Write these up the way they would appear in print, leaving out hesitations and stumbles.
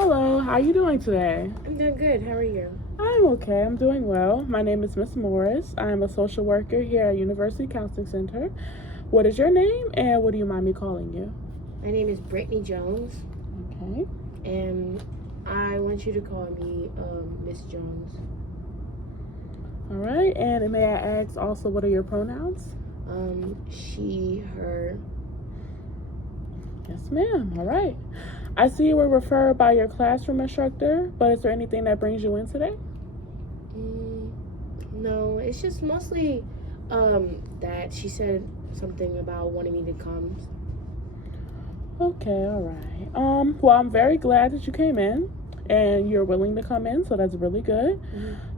Hello, how are you doing today? I'm doing good. How are you? I'm okay. I'm doing well. My name is Miss Morris. I'm a social worker here at University Counseling Center. What is your name and what do you mind me calling you? My name is Brittany Jones, Okay. and I want you to call me Miss Jones. All right. And may I ask also what are your pronouns? She, her. Yes, ma'am. All right. I see you were referred by your classroom instructor, but is there anything that brings you in today? No, it's just mostly that she said something about wanting me to come. Okay, all right. Well, I'm very glad that you came in and you're willing to come in, so that's really good.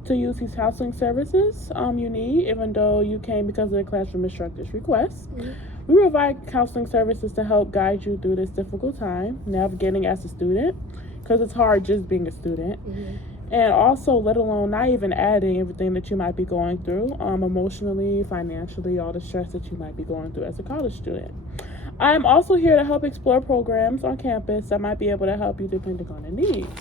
To use these counseling services you need, even though you came because of the classroom instructor's request. We provide counseling services to help guide you through this difficult time, navigating as a student, because it's hard just being a student. And also, let alone not even adding everything that you might be going through, emotionally, financially, all the stress that you might be going through as a college student. I'm also here to help explore programs on campus that might be able to help you depending on the needs.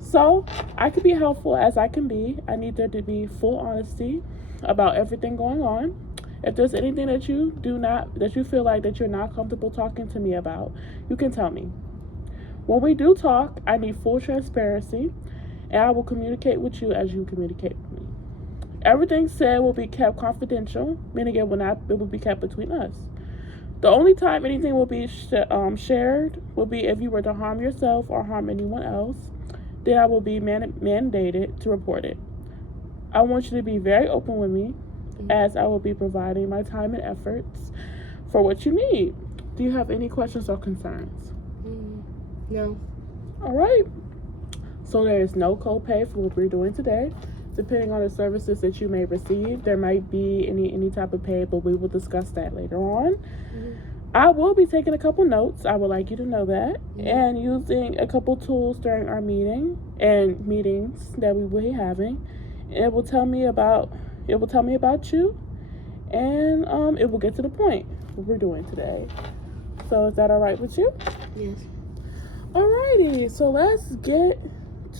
So, I could be helpful as I can be. I need there to be full honesty about everything going on. If there's anything that you feel like that you're not comfortable talking to me about, you can tell me. When we do talk, I need full transparency, and I will communicate with you as you communicate with me. Everything said will be kept confidential, meaning it will be kept between us. The only time anything will be shared will be if you were to harm yourself or harm anyone else. Then I will be mandated to report it. I want you to be very open with me, as I will be providing my time and efforts for what you need. Do you have any questions or concerns? No. All right. So there is no copay for what we're doing today. Depending on the services that you may receive, there might be any type of pay, but we will discuss that later on. I will be taking a couple notes. I would like you to know that, and using a couple tools during our meetings that we will be having. And it will tell me about you, and it will get to the point what we're doing today. So is that all right with you? Yes. Alrighty, so let's get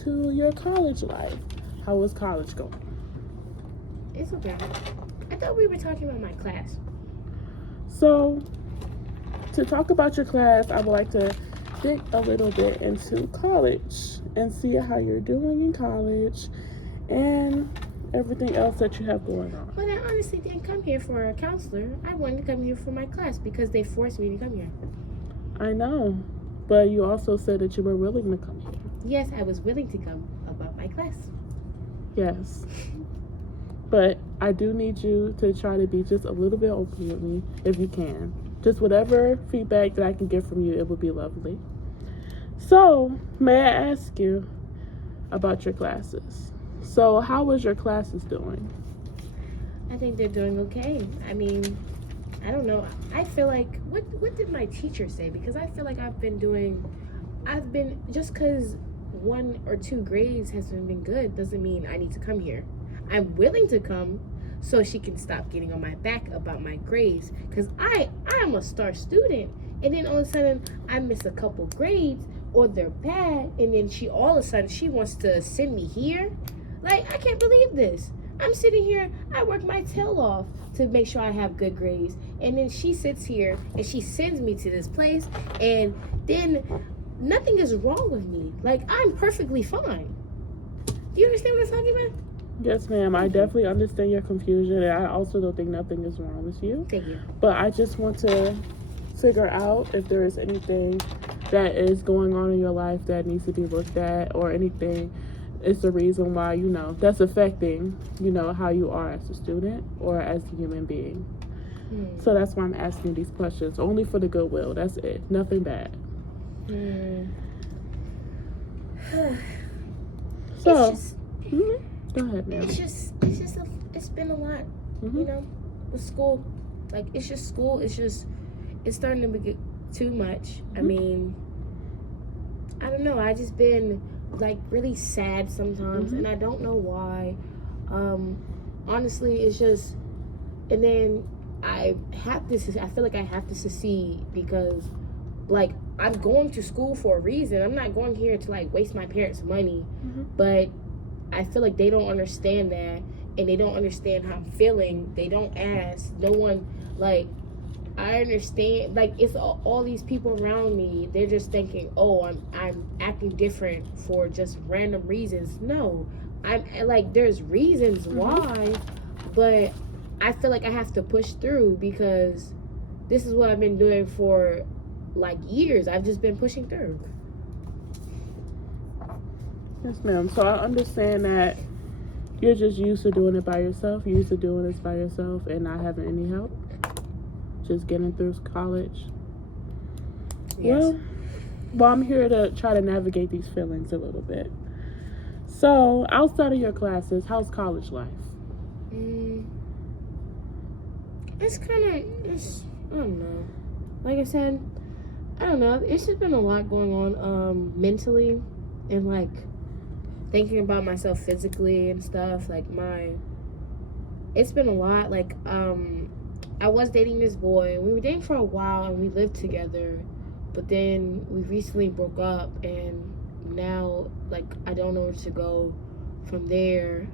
to your college life. How was college going? It's okay. I thought we were talking about my class. So, to talk about your class, I would like to dig a little bit into college and see how you're doing in college and everything else that you have going on. But I honestly didn't come here for a counselor. I wanted to come here for my class because they forced me to come here. I know, but you also said that you were willing to come here. Yes, I was willing to come about my class. Yes. But I do need you to try to be just a little bit open with me if you can. Just whatever feedback that I can get from you, it would be lovely. So, may I ask you about your classes? So, how was your classes doing? I think they're doing okay. I mean, I don't know. I feel like, what did my teacher say? Because I feel like just because 1 or 2 grades hasn't been good doesn't mean I need to come here. I'm willing to come so she can stop getting on my back about my grades, because I'm a star student, and then all of a sudden I miss a couple grades or they're bad, and then all of a sudden she wants to send me here. Like, I can't believe this. I'm sitting here, I work my tail off to make sure I have good grades, and then she sits here and she sends me to this place, and then nothing is wrong with me. Like, I'm perfectly fine. Do you understand what I'm talking about? Yes, ma'am. I definitely understand your confusion, and I also don't think nothing is wrong with you. Thank you. But I just want to figure out if there is anything that is going on in your life that needs to be looked at, or anything is the reason why, that's affecting, how you are as a student or as a human being. So that's why I'm asking these questions, only for the goodwill. That's it. Nothing bad. So, go ahead, ma'am. It's been a lot, with school. Like, it's just school. It's starting to be too much. I mean, I don't know. I just been like really sad sometimes, and I don't know why. Honestly, it's just, and then I feel like I have to succeed because, like, I'm going to school for a reason. I'm not going here to like waste my parents' money. Mm-hmm. But I feel like they don't understand that, and they don't understand how I'm feeling. They don't ask. No one, like, I understand. Like, it's all these people around me. They're just thinking, oh, I'm acting different for just random reasons. No, I'm like, there's reasons why, but I feel like I have to push through because this is what I've been doing for like years. I've just been pushing through. Yes, ma'am. So I understand that you're just used to doing it by yourself. You're used to doing this by yourself and not having any help. Just getting through college. Yes. Well, I'm here to try to navigate these feelings a little bit. So, outside of your classes, how's college life? It's kind of, I don't know. Like I said, I don't know. It's just been a lot going on mentally and like thinking about myself physically and stuff. Like it's been a lot. Like I was dating this boy. We were dating for a while and we lived together, but then we recently broke up, and now like I don't know where to go from there.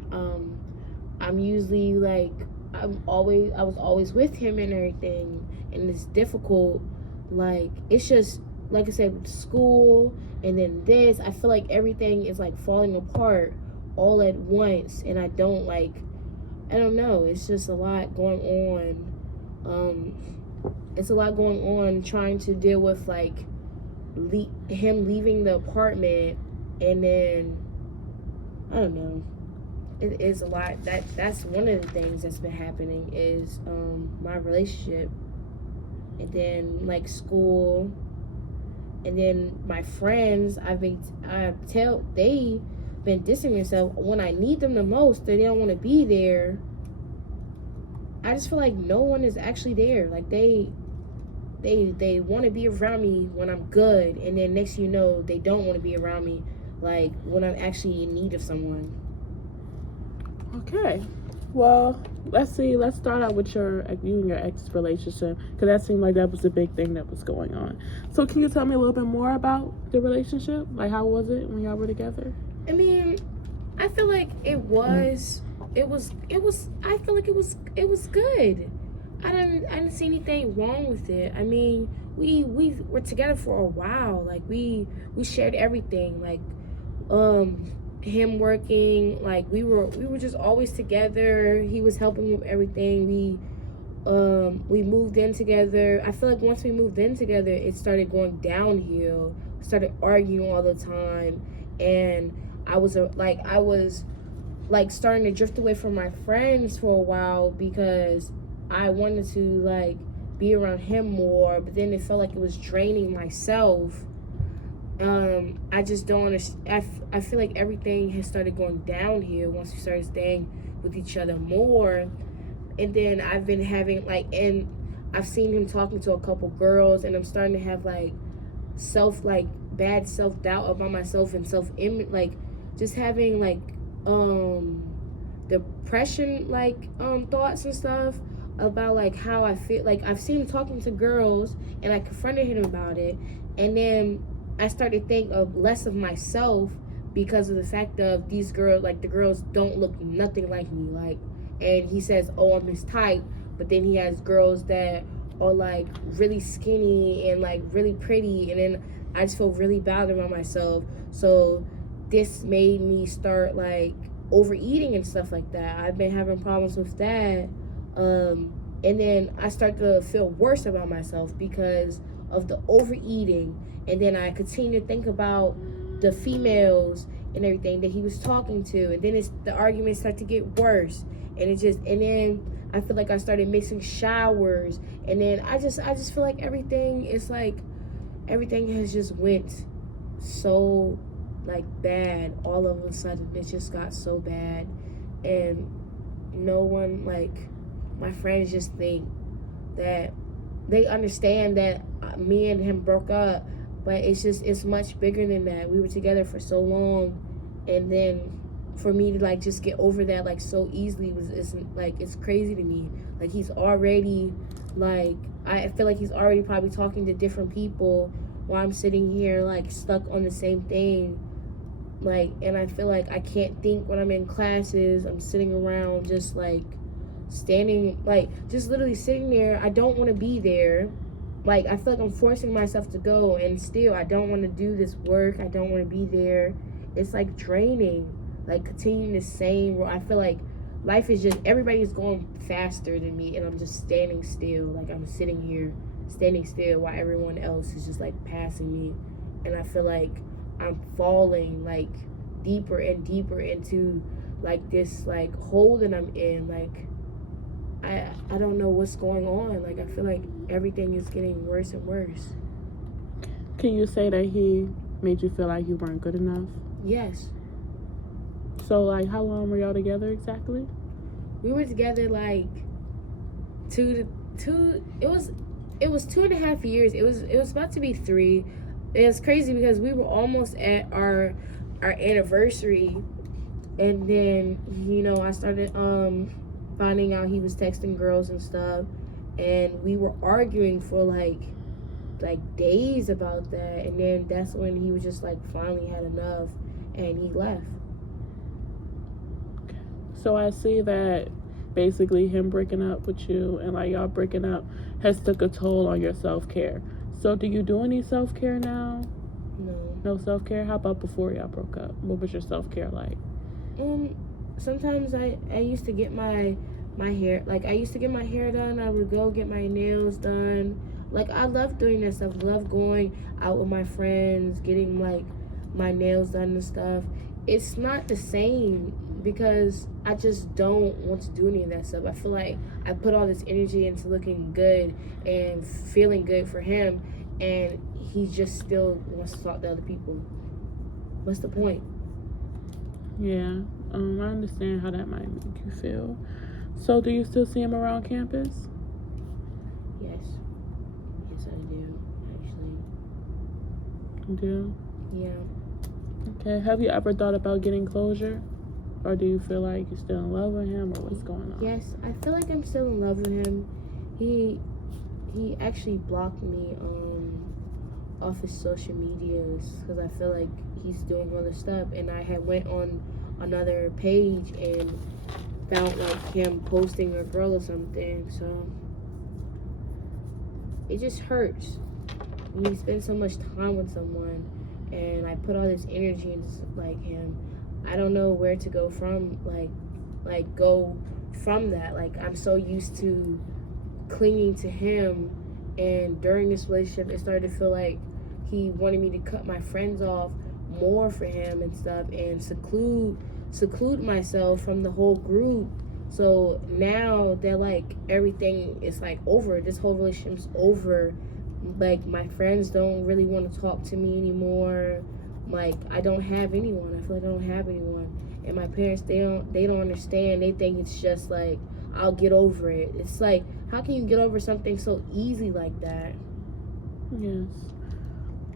I'm usually like I was always with him and everything, and it's difficult. Like it's just like I said, with school and then this, I feel like everything is like falling apart all at once, and I don't know. It's just a lot going on. It's a lot going on trying to deal with like him leaving the apartment, and then I don't know. It is a lot. That's one of the things that's been happening is my relationship, and then like school, and then my friends. They've been dissing themselves when I need them the most. They don't want to be there. I just feel like no one is actually there. Like they want to be around me when I'm good, and then next you know they don't want to be around me like when I'm actually in need of someone. Okay. Well, let's see. Let's start out with you and your ex relationship, because that seemed like that was the big thing that was going on. So, can you tell me a little bit more about the relationship? Like, how was it when y'all were together? I mean, I feel like it was. I feel like it was good. I didn't see anything wrong with it. I mean, we were together for a while. Like we shared everything. Like, him working. Like we were just always together. He was helping me with everything. We moved in together. I feel like once we moved in together, it started going downhill. We started arguing all the time, and I was starting to drift away from my friends for a while because I wanted to like be around him more, but then it felt like it was draining myself. I just don't understand. I feel like everything has started going downhill once we started staying with each other more. And then I've been having and I've seen him talking to a couple girls, and I'm starting to have bad self-doubt about myself and self-image, just having depression thoughts and stuff about how I feel. Like I've seen him talking to girls, and I confronted him about it, and then I started to think of less of myself because of the fact of these girls, the girls don't look nothing like me. And he says, oh, I'm his type, but then he has girls that are really skinny and really pretty, and then I just feel really bad about myself. So this made me start overeating and stuff like that. I've been having problems with that. And then I start to feel worse about myself because of the overeating. And then I continue to think about the females and everything that he was talking to. And then the arguments start to get worse. And then I feel like I started missing showers. And then I just feel like everything has just went so bad all of a sudden. It just got so bad, and no one, my friends just think that they understand that me and him broke up, but it's much bigger than that. We were together for so long, and then for me to just get over that so easily it's crazy to me. He's already I feel like he's already probably talking to different people while I'm sitting here like stuck on the same thing. Like, and I feel like I can't think when I'm in classes. I'm sitting around just like standing, like just literally sitting there. I don't want to be there. Like, I feel like I'm forcing myself to go, and still I don't want to do this work. I don't want to be there. It's like draining, like continuing the same. I feel like life is just, everybody's going faster than me, and I'm just standing still. Like, I'm sitting here standing still while everyone else is just like passing me, and I feel like I'm falling like deeper and deeper into like this like hole that I'm in. Like, I don't know what's going on. Like, I feel like everything is getting worse and worse. Can you say that he made you feel like you weren't good enough? Yes. So, like, how long were y'all together exactly? We were together like it was 2.5 years. It was about to be 3. It's crazy because we were almost at our anniversary, and then, you know, I started finding out he was texting girls and stuff, and we were arguing for like days about that, and then that's when he was just like finally had enough and he left. So I see that basically him breaking up with you and like y'all breaking up has took a toll on your self-care. So do you do any self-care now? No self-care? How about before y'all broke up? What was your self-care like? Sometimes I used to get my hair, like I used to get my hair done. I would go get my nails done. Like, I love doing that stuff. I love going out with my friends, getting like my nails done and stuff. It's not the same because I just don't want to do any of that stuff. I feel like I put all this energy into looking good and feeling good for him, and he just still wants to talk to other people. What's the point? Yeah, I understand how that might make you feel. So do you still see him around campus? Yes. Yes, I do, actually. You do? Yeah. Okay, have you ever thought about getting closure? Or do you feel like you're still in love with him, or what's going on? Yes, I feel like I'm still in love with him. He actually blocked me off his social medias because I feel like he's doing other stuff, and I had went on another page and found like him posting a girl or something. So it just hurts when you spend so much time with someone, and I put all this energy into like him. I don't know where to go from go from that. Like, I'm so used to clinging to him, and during this relationship it started to feel like he wanted me to cut my friends off more for him and stuff, and seclude myself from the whole group. So now that like everything is like over, this whole relationship's over, like my friends don't really want to talk to me anymore. Like, I don't have anyone. I feel like I don't have anyone. And my parents, they don't understand. They think it's just like, I'll get over it. It's like, how can you get over something so easy like that? Yes.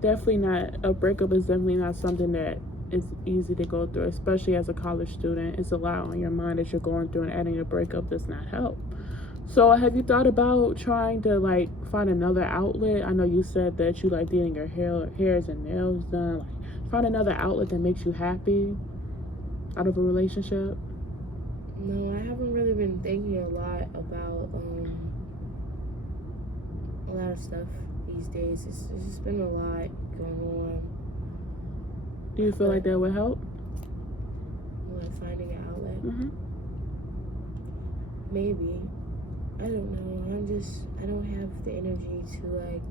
Definitely not. A breakup is definitely not something that is easy to go through, especially as a college student. It's a lot on your mind that you're going through, and adding a breakup does not help. So have you thought about trying to like find another outlet? I know you said that you like getting your hairs and nails done. Like, find another outlet that makes you happy out of a relationship. No, I haven't really been thinking a lot about a lot of stuff these days. It's just been a lot going on. Do you feel like that would help? Like finding an outlet? Mm-hmm. Maybe. I don't know. I don't have the energy to like,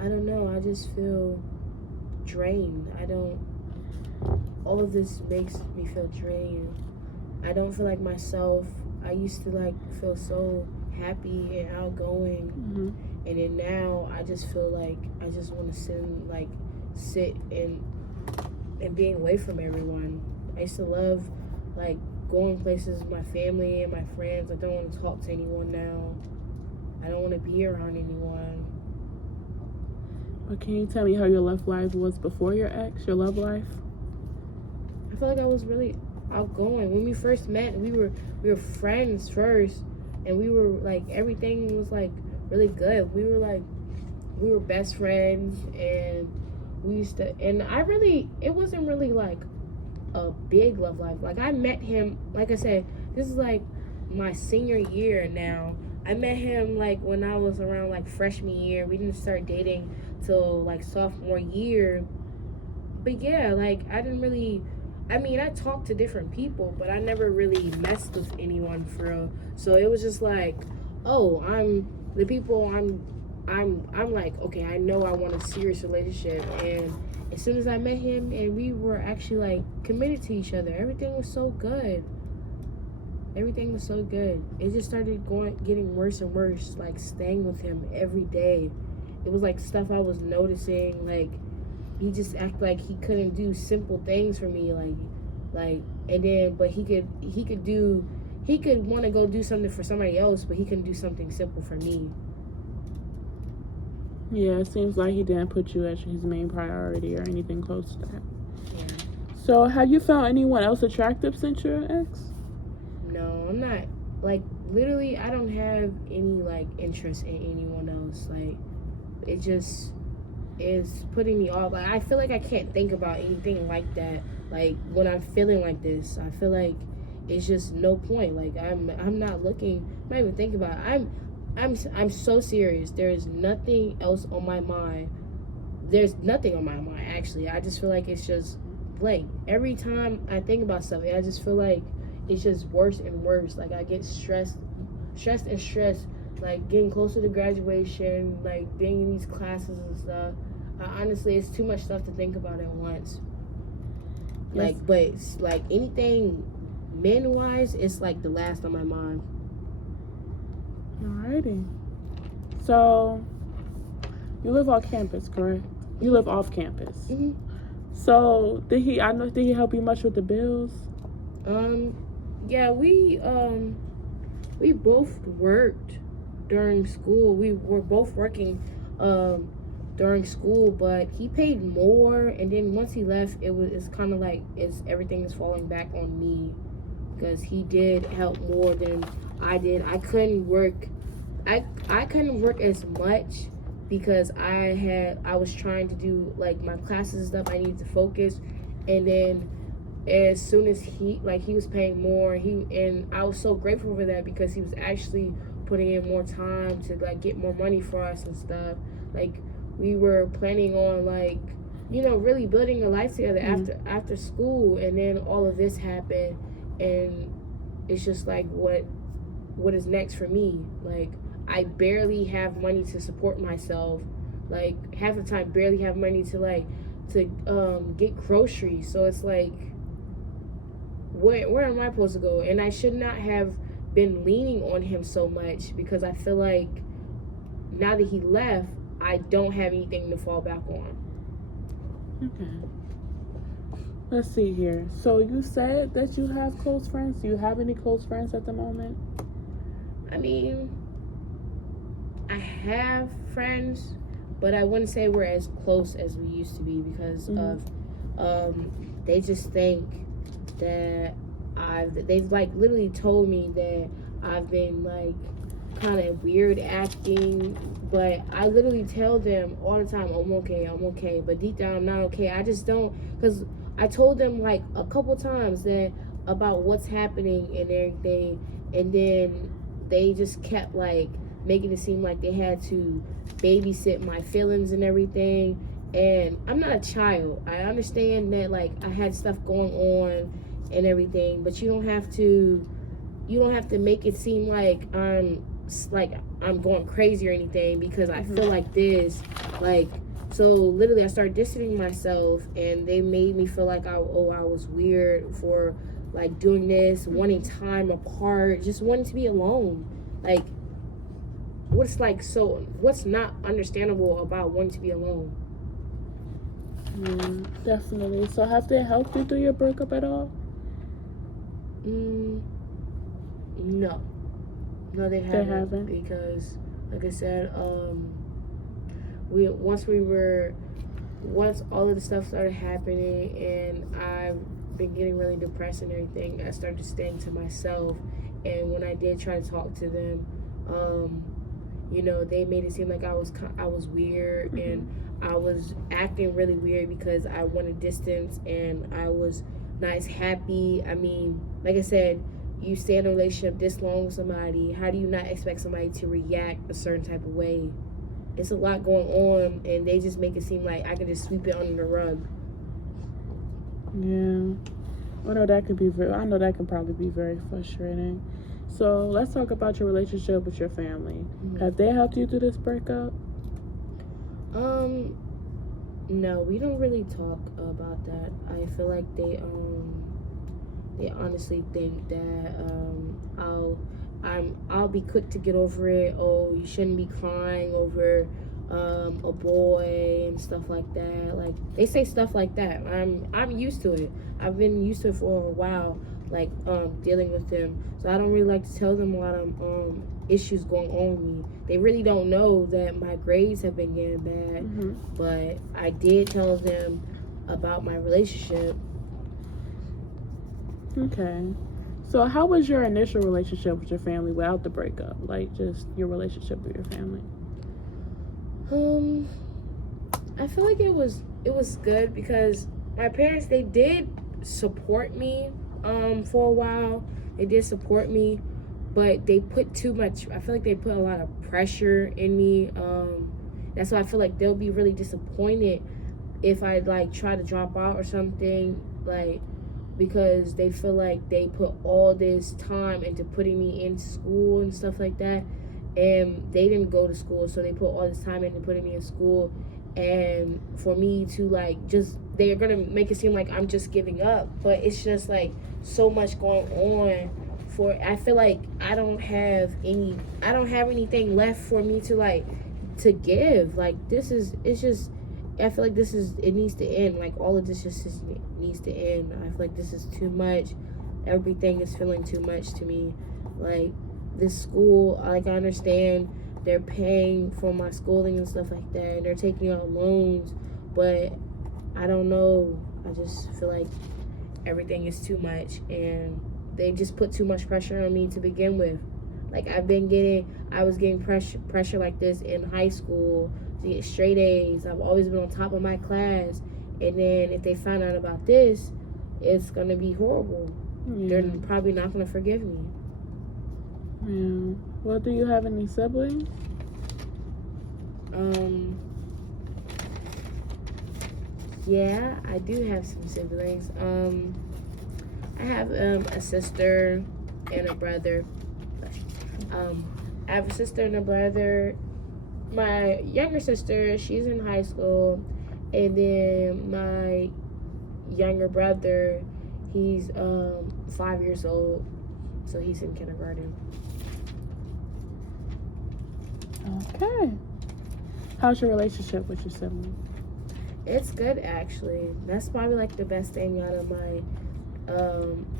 I don't know. I just feel drained. All of this makes me feel drained. I don't feel like myself. I used to like feel so happy and outgoing, and then now I just feel like I just want to sit and being away from everyone. I used to love like going places with my family and my friends. I don't want to talk to anyone now. I don't want to be around anyone. But can you tell me how your love life was before your ex, your love life? I feel like I was really outgoing. When we first met, we were friends first, and we were like, everything was like really good. We were like we were best friends, and we used to, and it wasn't really like a big love life. Like, I met him, like I said, this is like my senior year now. I met him like when I was around like freshman year. We didn't start dating till like sophomore year. But yeah, like I talked to different people, but I never really messed with anyone for real. So it was just like, oh, I'm like, okay, I know I want a serious relationship. And as soon as I met him and we were actually like committed to each other, everything was so good. Everything was so good. It just started getting worse and worse, like staying with him every day. It was like stuff I was noticing, like he just acted like he couldn't do simple things for me, and then but he could want to go do something for somebody else, but he couldn't do something simple for me. Yeah, it seems like he didn't put you as his main priority or anything close to that. Yeah. So, have you found anyone else attractive since your ex? No, I'm not. Like, literally, I don't have any like interest in anyone else. Like, it just is putting me off. Like, I feel like I can't think about anything like that. Like, when I'm feeling like this, I feel like it's just no point. Like, I'm not looking. I'm not even thinking about it. I'm so serious. There's nothing else on my mind. There's nothing on my mind, actually. I just feel like it's just blank. Every time I think about something, I just feel like it's just worse and worse. Like, I get stressed, like getting closer to graduation, like being in these classes and stuff. Honestly, it's too much stuff to think about at once. Yes. Like, but it's like anything men-wise, it's like the last on my mind. Alrighty. So, you live on campus, correct? You live off campus. Mm-hmm. So, did he help you much with the bills? Yeah, we both worked during school. We were both working during school, but he paid more, and then once he left, it's kind of like everything is falling back on me, because he did help more than I did. I couldn't work as much because I was trying to do like my classes and stuff. I needed to focus, and then as soon as he was paying more, and I was so grateful for that, because he was actually putting in more time to like get more money for us and stuff. Like, we were planning on like, really building a life together after school, and then all of this happened, and it's just like, what is next for me? Like, I barely have money to support myself. Like, half the time barely have money to get groceries. So it's like, where am I supposed to go? And I should not have been leaning on him so much, because I feel like now that he left, I don't have anything to fall back on. Okay. Let's see here. So you said that you have close friends. Do you have any close friends at the moment? I mean, I have friends, but I wouldn't say we're as close as we used to be, because of they just think that they've like literally told me that I've been like kind of weird acting, but I literally tell them all the time, I'm okay, but deep down I'm not okay. I just don't, because I told them like a couple times that about what's happening and everything, and then they just kept like making it seem like they had to babysit my feelings and everything. And I'm not a child. I understand that like I had stuff going on and everything, but you don't have to make it seem like I'm going crazy or anything, because I feel like this. Like, so literally I started distancing myself, and they made me feel like I was weird for like doing this, wanting time apart, just wanting to be alone. Like, what's not understandable about wanting to be alone? Definitely. So have they helped you through your breakup at all? No, they haven't. Because like I said, once all of the stuff started happening, and I've been getting really depressed and everything, I started staying to myself. And when I did try to talk to them, You know, they made it seem like I was weird, and I was acting really weird because I wanted distance, and I was not as happy. I mean, like I said, you stay in a relationship this long with somebody, how do you not expect somebody to react a certain type of way? It's a lot going on, and they just make it seem like I can just sweep it under the rug. Yeah. I know that can probably be very frustrating. So let's talk about your relationship with your family. Have they helped you through this breakup? No, we don't really talk about that. I feel like they honestly think that I'll be quick to get over it. Oh, you shouldn't be crying over a boy and stuff like that. Like, they say stuff like that. I'm used to it. I've been used to it for a while, like dealing with them. So I don't really like to tell them a lot of issues going on with me. They really don't know that my grades have been getting bad. But I did tell them about my relationship. Okay. So how was your initial relationship with your family without the breakup? Like, just your relationship with your family? I feel like it was good because my parents, they did support me for a while. They did support me, but they put too much. I feel like they put a lot of pressure in me. That's why I feel like they'll be really disappointed if I like try to drop out or something, like, because they feel like they put all this time into putting me in school and stuff like that, and they didn't go to school, so they put all this time into putting me in school, and for me to like just, they're gonna make it seem like I'm just giving up, but it's just like so much going on. I feel like I don't have anything left for me to like to give. Like, I feel like it needs to end. Like, all of this just needs to end. I feel like this is too much. Everything is feeling too much to me. Like, this school, like, I understand they're paying for my schooling and stuff like that, and they're taking out loans, but I don't know. I just feel like everything is too much, and they just put too much pressure on me to begin with. Like, I was getting pressure like this in high school to get straight A's. I've always been on top of my class. And then if they find out about this, it's going to be horrible. Yeah. They're probably not going to forgive me. Yeah. Well, do you have any siblings? Yeah, I do have some siblings. I have a sister and a brother. I have a sister and a brother. My younger sister, she's in high school, and then my younger brother, he's 5 years old, so he's in kindergarten. Okay. How's your relationship with your sibling? It's good, actually. That's probably like the best thing out of my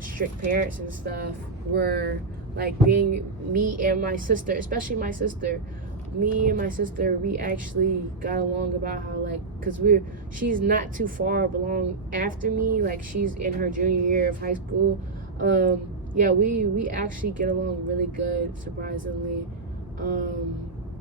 strict parents and stuff, were like being me and my sister, especially my sister. Me and my sister, we actually got along about how, like, because she's not too far along after me, like she's in her junior year of high school. Yeah, we actually get along really good, surprisingly.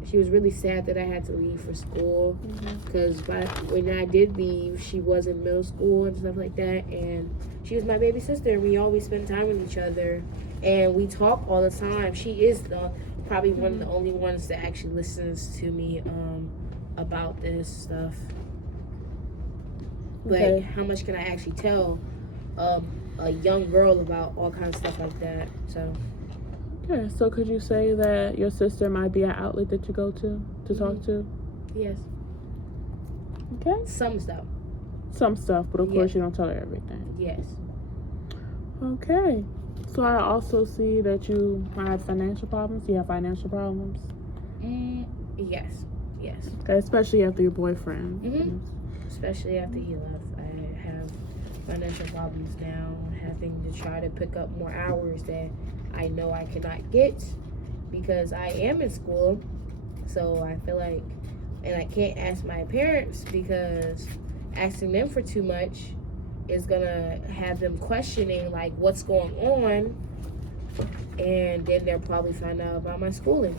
She was really sad that I had to leave for school, because when I did leave, she was in middle school and stuff like that, and she was my baby sister, and we always spend time with each other, and we talk all the time. She is probably one of the only ones that actually listens to me about this stuff. But how much can I actually tell a young girl about all kinds of stuff like that? So. Okay, so could you say that your sister might be an outlet that you go to talk to? Yes. Okay. Some stuff. Some stuff, but of course you don't tell her everything. Yes. Okay. So I also see that you have financial problems. Do you have financial problems? Yes. Okay, especially after your boyfriend. Especially after he left. I have financial problems now, having to try to pick up more hours that I know I cannot get because I am in school. So I feel like, and I can't ask my parents, because asking them for too much is gonna have them questioning like what's going on, and then they'll probably find out about my schooling.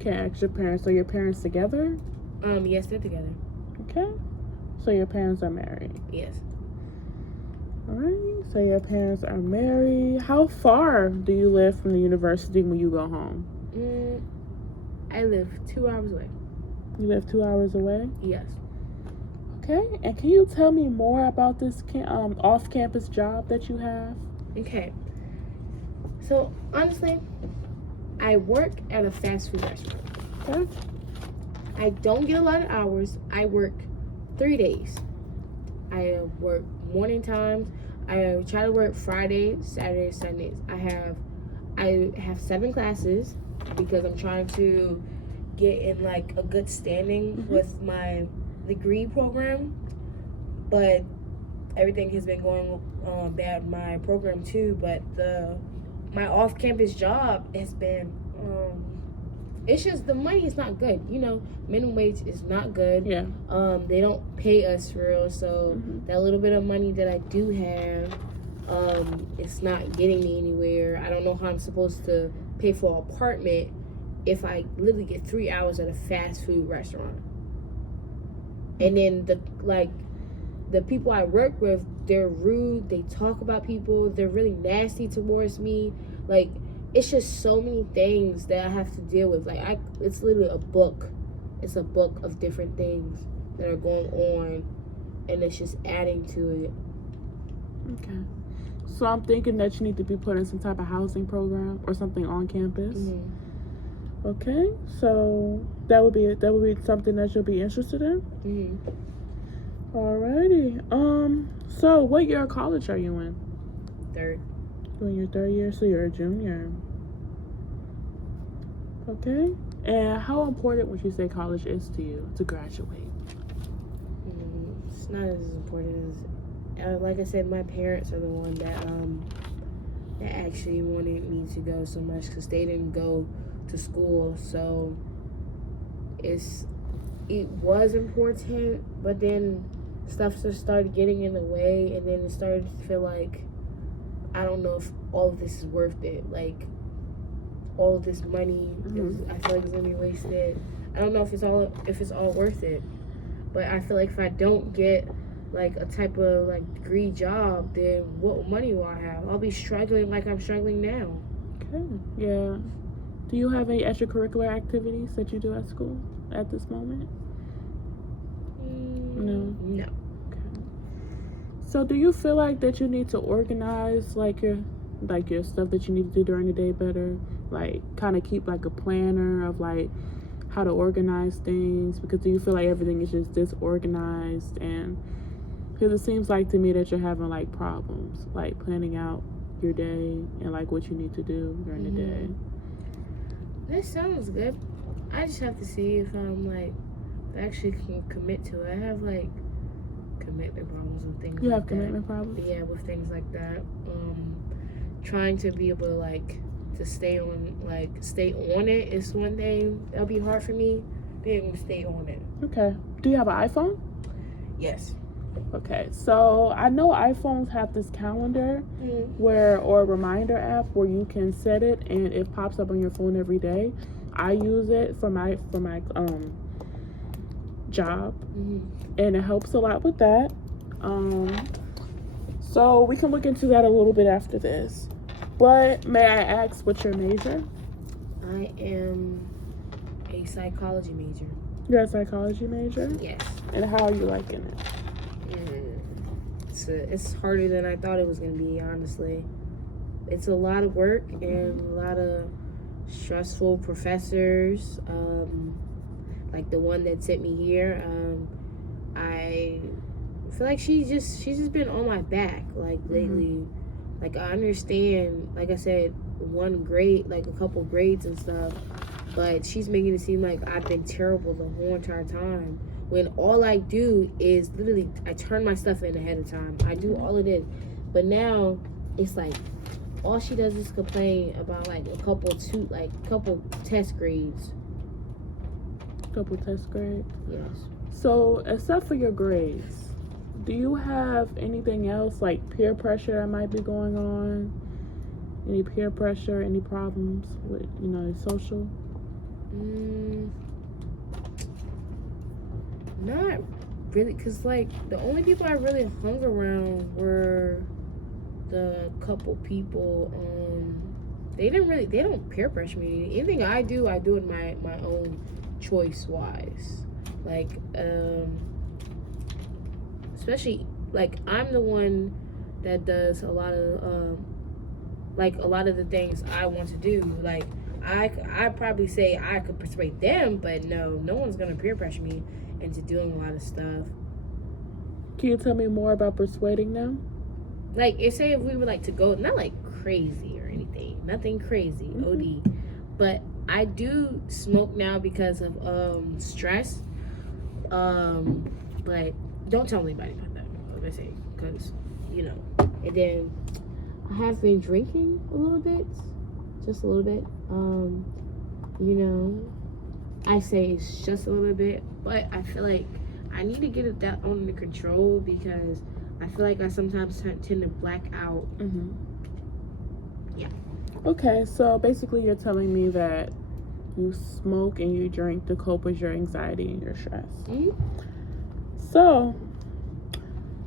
Can't ask your parents. Are your parents together? Yes, they're together. Okay. So your parents are married. Yes. Alright. So your parents are married. How far do you live from the university when you go home? I live 2 hours away. You live 2 hours away? Yes. Okay. And can you tell me more about this off-campus job that you have? Okay. So honestly, I work at a fast food restaurant. Okay. I don't get a lot of hours. I work 3 days. I work morning times. I try to work Fridays, Saturdays, Sundays. I have 7 classes because I'm trying to get in like a good standing with my degree program. But everything has been going bad in my program too. But my off-campus job has been it's just the money is not good. You know, minimum wage is not good. Yeah. They don't pay us for real, so that little bit of money that I do have, it's not getting me anywhere. I don't know how I'm supposed to pay for an apartment if I literally get 3 hours at a fast food restaurant. And then the people I work with, they're rude. They talk about people. They're really nasty towards me. Like, it's just so many things that I have to deal with. Like, it's literally a book. It's a book of different things that are going on, and it's just adding to it. Okay. So I'm thinking that you need to be put in some type of housing program or something on campus. Okay. So that would be something that you'll be interested in. Alrighty. So what year of college are you in? 3rd. You're in your 3rd year, so you're a junior. Okay. And how important would you say college is to you to graduate? It's not as important as, like I said, my parents are the one that actually wanted me to go so much because they didn't go to school. So it was important, but then stuff just started getting in the way, and then it started to feel like I don't know if all of this is worth it. Like, all of this money, I feel like it's gonna be wasted. I don't know if it's all worth it. But I feel like if I don't get like a type of like degree job, then what money will I have? I'll be struggling like I'm struggling now. Okay. Yeah. Do you have any extracurricular activities that you do at school at this moment? No. Okay. So do you feel like that you need to organize like your stuff that you need to do during the day better? Like kind of keep like a planner of like how to organize things, because do you feel like everything is just disorganized? And because it seems like to me that you're having like problems like planning out your day and like what you need to do during the day. That sounds good. I just have to see if I'm like actually can commit to it. I have like commitment problems with things. You like have commitment problems? Yeah, with things like that. Trying to be able to like to stay on it is one thing that'll be hard for me. Being able to stay on it. Okay. Do you have an iPhone? Yes. Okay, so I know iPhones have this calendar or a reminder app where you can set it and it pops up on your phone every day. I use it for my job, and it helps a lot with that. So we can look into that a little bit after this. But may I ask what's your major? I am a psychology major. You're a psychology major? Yes. And how are you liking it? It's harder than I thought it was going to be, honestly. It's a lot of work and a lot of stressful professors. Like the one that sent me here, I feel like she's just been on my back like lately. Like I understand, like I said, one grade, like a couple grades and stuff, but she's making it seem like I've been terrible the whole entire time. When all I do is literally I turn my stuff in ahead of time. I do all of this, but now it's like all she does is complain about like a couple test grades. Couple test grades? Yes. So except for your grades, do you have anything else like peer pressure that might be going on? Any peer pressure, any problems with, social? Not really, cause like the only people I really hung around were the couple people. They don't peer pressure me. Anything I do in my own choice wise. Like especially like I'm the one that does a lot of the things I want to do. Like I probably say I could persuade them, but no one's gonna peer pressure me into doing a lot of stuff. Can you tell me more about persuading them? Like if we were like to go, not like crazy or anything, nothing crazy, OD, but I do smoke now because of stress. But don't tell anybody about that. Like I say, because and then I have been drinking a little bit, just a little bit. I say it's just a little bit, but I feel like I need to get it that under control because I feel like I sometimes tend to black out. Yeah. Okay, so basically you're telling me that you smoke and you drink to cope with your anxiety and your stress. So,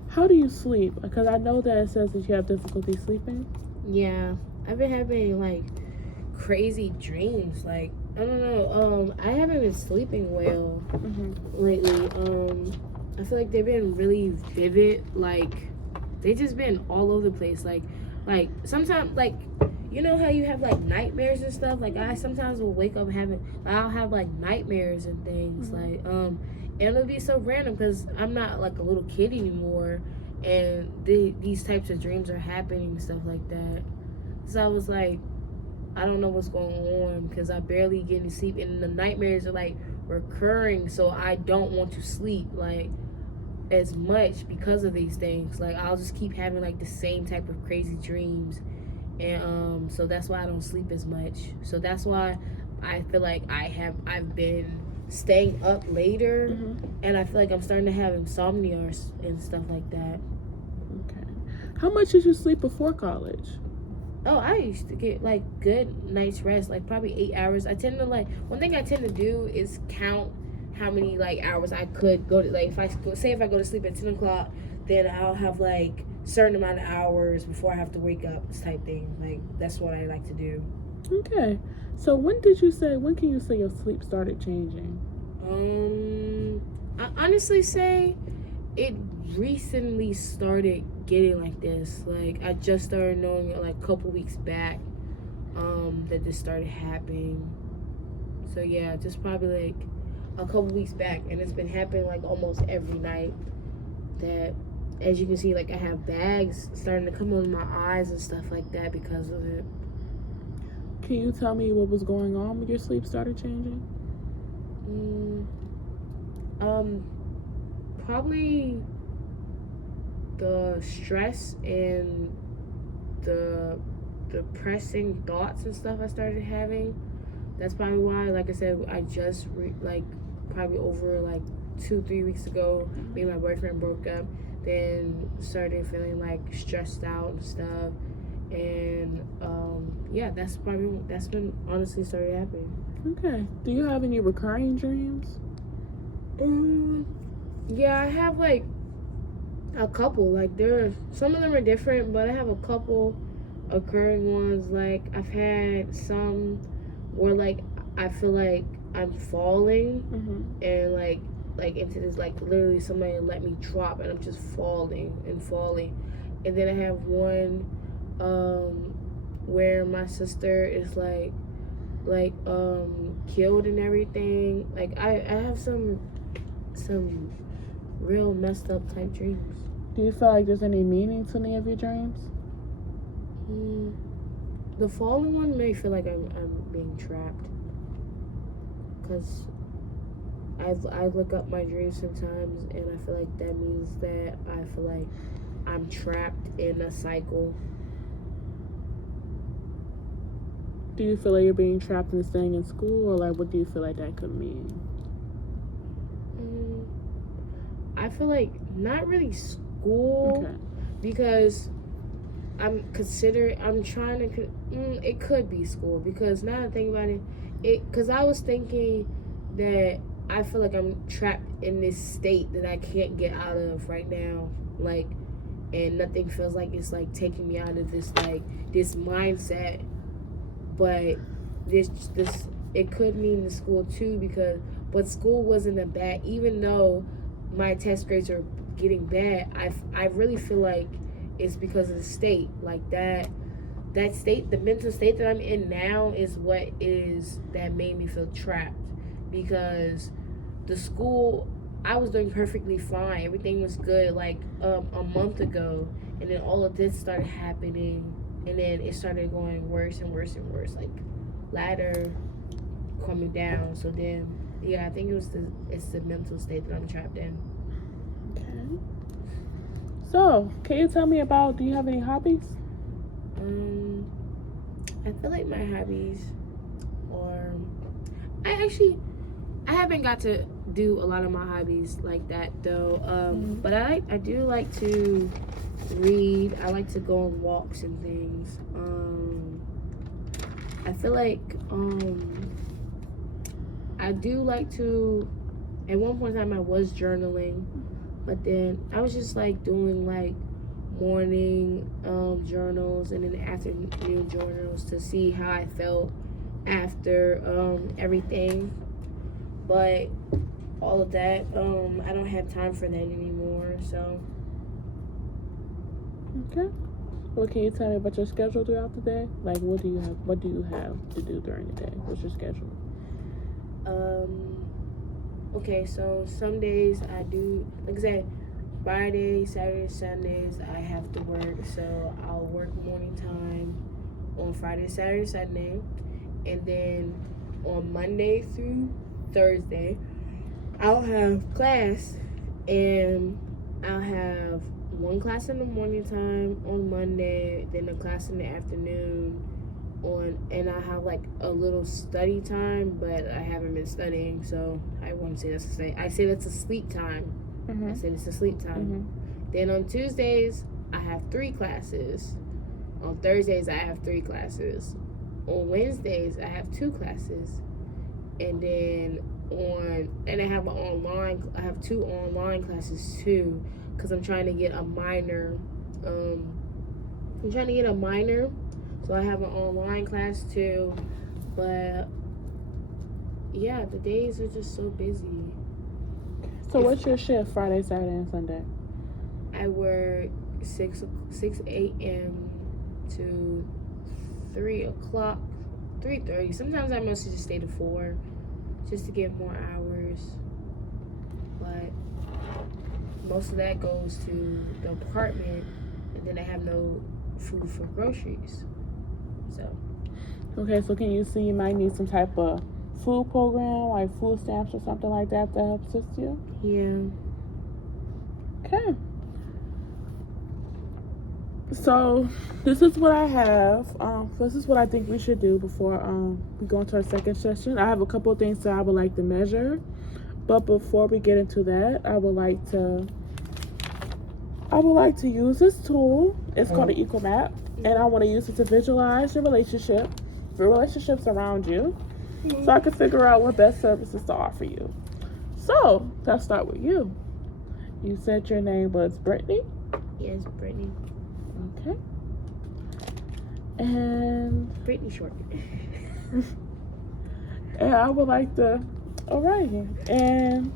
how do you sleep? Because I know that it says that you have difficulty sleeping. Yeah, I've been having like crazy dreams. Like I don't know. I haven't been sleeping well lately. I feel like they've been really vivid. Like they just been all over the place. Like sometimes like you know how you have like nightmares and stuff. Like I sometimes will wake up I'll have like nightmares and things. Like and it'll be so random because I'm not like a little kid anymore, and these types of dreams are happening and stuff like that. So I was like, I don't know what's going on because I barely get any sleep, and the nightmares are like recurring, so I don't want to sleep like as much because of these things. Like I'll just keep having like the same type of crazy dreams, and so that's why I don't sleep as much. So that's why I feel like I've been staying up later, and I feel like I'm starting to have insomnia and stuff like that. Okay. How much did you sleep before college? Oh, I used to get like good night's rest, like probably 8 hours. I tend to one thing I tend to do is count how many like hours I could go to. Like if I go to sleep at 10 o'clock, then I'll have like certain amount of hours before I have to wake up, type thing. Like that's what I like to do. Okay. So when can you say your sleep started changing? I honestly say it recently started getting like this. Like I just started knowing it like a couple weeks back that this started happening. So yeah, just probably like a couple weeks back, and it's been happening like almost every night. That as you can see, like I have bags starting to come on my eyes and stuff like that because of it. Can you tell me what was going on when your sleep started changing? Probably the stress and the depressing thoughts and stuff I started having. That's probably why. Like I said, I just probably over like 2-3 weeks ago, me and my boyfriend broke up. Then started feeling like stressed out and stuff. And yeah, that's been honestly started happening. Okay. Do you have any recurring dreams? Yeah, I have like a couple. Like some of them are different, but I have a couple occurring ones. Like I've had some where like I feel like I'm falling and like into this like literally somebody let me drop and I'm just falling. And then I have one where my sister is like killed and everything. Like I have some real messed up type dreams. Do you feel like there's any meaning to any of your dreams? The falling one may feel like I'm being trapped, because I look up my dreams sometimes and I feel like that means that I feel like I'm trapped in a cycle. Do you feel like you're being trapped in staying in school, or like what do you feel like that could mean? I feel like not really school, because it could be school, because now that I think about it, Because I was thinking that I feel like I'm trapped in this state that I can't get out of right now. Like, and nothing feels like it's like taking me out of this like this mindset. But this it could mean the school too, but school wasn't a bad, even though my test grades are getting bad. I really feel like it's because of the state, like that state, the mental state that I'm in now is what is that made me feel trapped, because the school, I was doing perfectly fine, everything was good like a month ago, and then all of this started happening, and then it started going worse and worse and worse, like ladder coming down. So then yeah, I think it's the mental state that I'm trapped in. Okay. So, can you tell me about, do you have any hobbies? I feel like my hobbies are, I haven't got to do a lot of my hobbies like that though. But I do like to read. I like to go on walks and things. I feel like I do like to. At one point in time, I was journaling, but then I was just like doing like morning journals and then afternoon journals to see how I felt after everything. But all of that, I don't have time for that anymore. So Okay. Well, can you tell me about your schedule throughout the day? Like, what do you have to do during the day? What's your schedule? Okay, so some days I do, like I said, Friday, Saturday, Sundays I have to work, so I'll work morning time on Friday, Saturday, Sunday, and then on Monday through Thursday I'll have class, and I'll have one class in the morning time on Monday, then a class in the afternoon and I have like a little study time, but I haven't been studying, so I won't say I say that's a sleep time. I said it's a sleep time. Then on Tuesdays I have 3 classes. On Thursdays I have 3 classes. On Wednesdays I have 2 classes, and then I have 2 online classes too, because I'm trying to get a minor. So I have an online class too. But yeah, the days are just so busy. So what's your shift Friday, Saturday, and Sunday? I work 6 a.m. to 3 o'clock, 3:30. Sometimes I mostly just stay to 4 just to get more hours. But most of that goes to the apartment, and then I have no food for groceries. So Okay, so can you see you might need some type of food program, like food stamps or something like that to help assist you? yeah. Okay. So this is what I have. This is what I think we should do before we go into our second session. I have a couple of things that I would like to measure, but before we get into that, I would like to use this tool. It's called an Equimap, and I want to use it to visualize your relationships around you, so I can figure out what best services to offer you. So let's start with you. You said your name was Brittany. Yes, Brittany. Okay. And Brittany Short. and I would like to. All right. And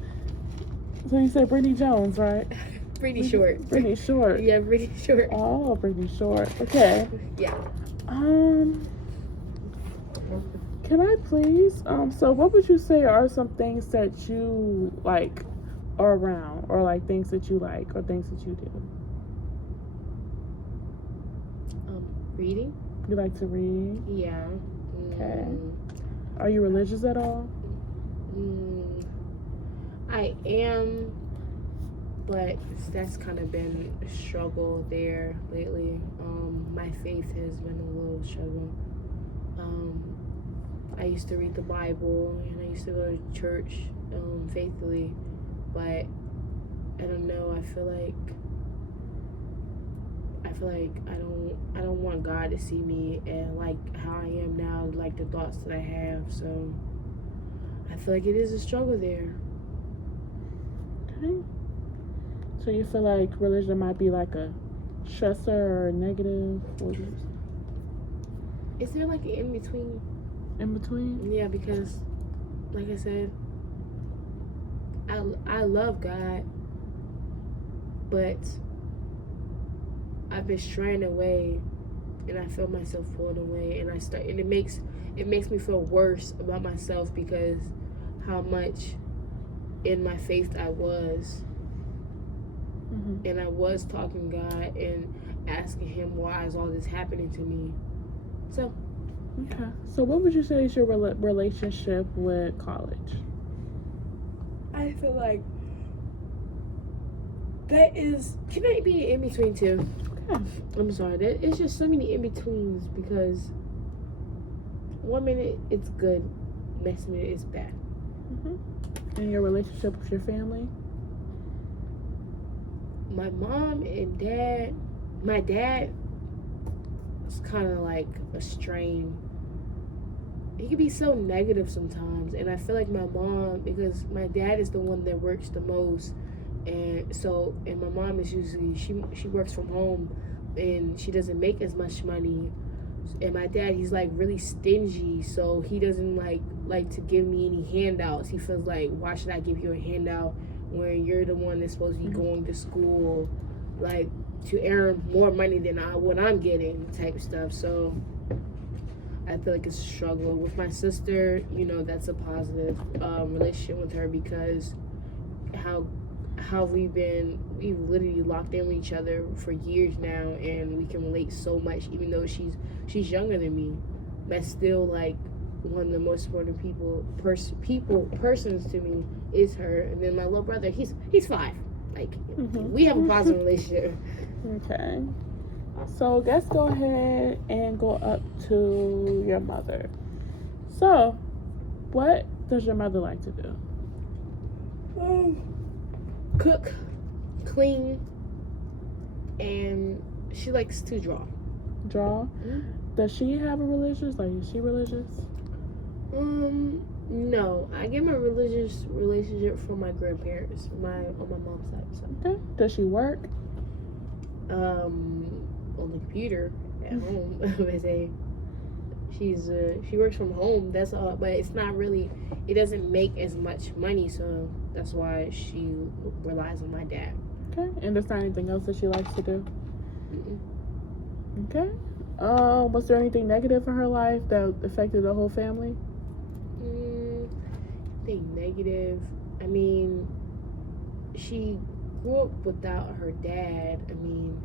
so you said Brittany Jones, right? Brittany Short. Brittany Short. Yeah, Brittany Short. Oh, Brittany Short. Okay. Yeah. Can I please? So what would you say are some things that you like are around, or like things that you like, or things that you do? Reading. You like to read? Yeah. Okay. Are you religious at all? I am, but that's kind of been a struggle there lately. My faith has been a little struggle. I used to read the Bible, and I used to go to church faithfully, but I don't know. I feel feel like I don't want God to see me and like how I am now, like the thoughts that I have. So I feel like it is a struggle there. Okay. So you feel like religion might be like a stressor or a negative? What is Is there like an in between? in between? Yeah, because like I said, I love God, but I've been straying away, and I feel myself pulling away, and it makes me feel worse about myself because how much in my faith I was, and I was talking to God and asking Him why is all this happening to me. So Okay. So what would you say is your relationship with college? I feel like that is. Can I be in between too? Okay. I'm sorry. It's just so many in betweens because 1 minute it's good, next minute it's bad. And your relationship with your family? My mom and dad. My dad is kind of like a strain. He can be so negative sometimes, and I feel like my mom, because my dad is the one that works the most, and my mom is usually she works from home, and she doesn't make as much money, and my dad, he's like really stingy, so he doesn't like to give me any handouts. He feels like, why should I give you a handout when you're the one that's supposed to be going to school, like to earn more money than what I'm getting, type of stuff. So I feel like it's a struggle. With my sister, that's a positive relationship with her because how we've literally locked in with each other for years now, and we can relate so much, even though she's younger than me. That's still like one of the most important persons to me is her. And then my little brother, he's 5. Like we have a positive relationship. Okay. So let's go ahead and go up to your mother. So, what does your mother like to do? Cook, clean, and she likes to draw. Draw? Mm-hmm. Does she have a religious? Like, is she religious? No. I get my religious relationship from my grandparents, on my mom's side. So. Okay. Does she work? On the computer at home. I say she works from home. That's all, but it's not really. It doesn't make as much money, so that's why she relies on my dad. Okay, and there's not anything else that she likes to do. Okay. Was there anything negative in her life that affected the whole family? Anything negative? I mean, she grew up without her dad. I mean,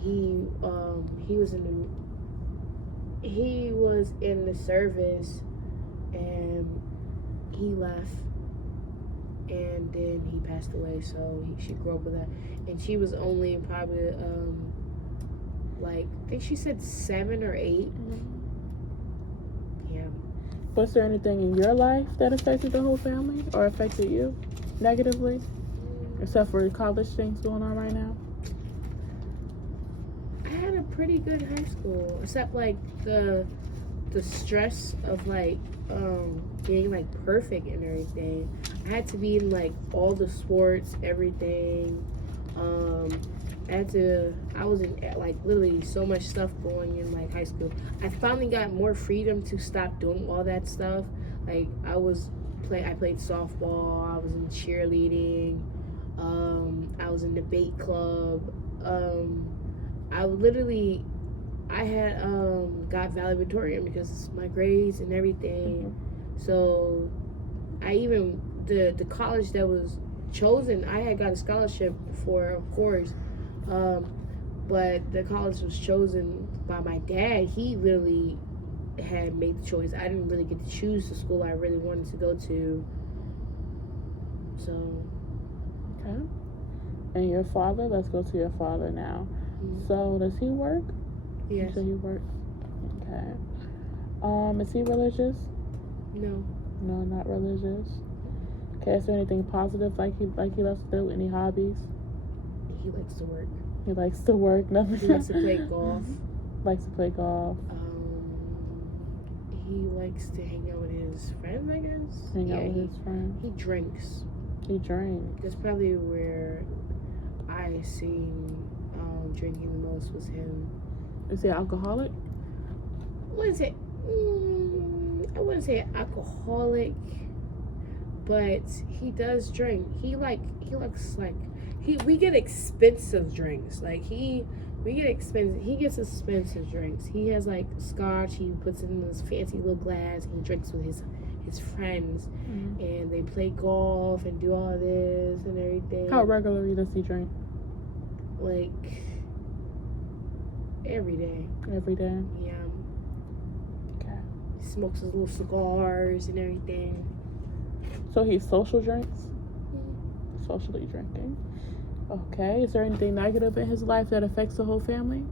he was in the service, and he left, and then he passed away. So she grew up with that, and she was only probably I think she said 7 or 8. Yeah. Was there anything in your life that affected the whole family or affected you negatively? Except for the college things going on right now? I had a pretty good high school, except like the stress of being like perfect and everything. I had to be in like all the sports, everything. I was in like literally so much stuff going in like high school. I finally got more freedom to stop doing all that stuff. Like I played softball, I was in cheerleading, I was in debate club. I had got valedictorian because my grades and everything. So I even the college that was chosen, I had got a scholarship for, of course, but the college was chosen by my dad. He literally had made the choice. I didn't really get to choose the school I really wanted to go to. So okay. And your father, let's go to your father now. So does he work? Yes. So he works. Okay. Is he religious? No. No, not religious. Okay, is there anything positive like he loves to do? Any hobbies? He likes to work. He likes to work. Nothing. He likes to play golf. Likes to play golf. He likes to hang out with his friends, I guess. Hang out with his friends. He drinks. He drinks. That's probably where I seen drinking the most was him. Is he alcoholic? I wouldn't say alcoholic, but he does drink. We get expensive drinks. He gets expensive drinks. He has like scotch. He puts it in this fancy little glass. He drinks with his friends, and they play golf and do all this and everything. How regularly does he drink? Like every day. Every day. Yeah. Okay. He smokes his little cigars and everything. So he social drinks? Socially drinking. Okay. Is there anything negative in his life that affects the whole family?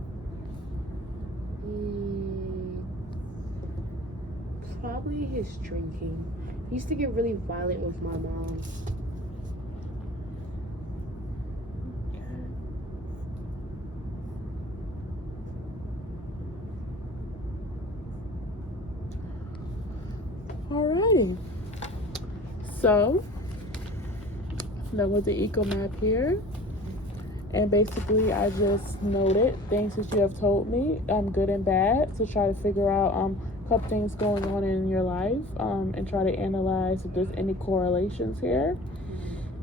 Probably his drinking. He used to get really violent with my mom. Alrighty. So that was the eco map here. And basically I just noted things that you have told me, good and bad, to try to figure out a couple things going on in your life, and try to analyze if there's any correlations here.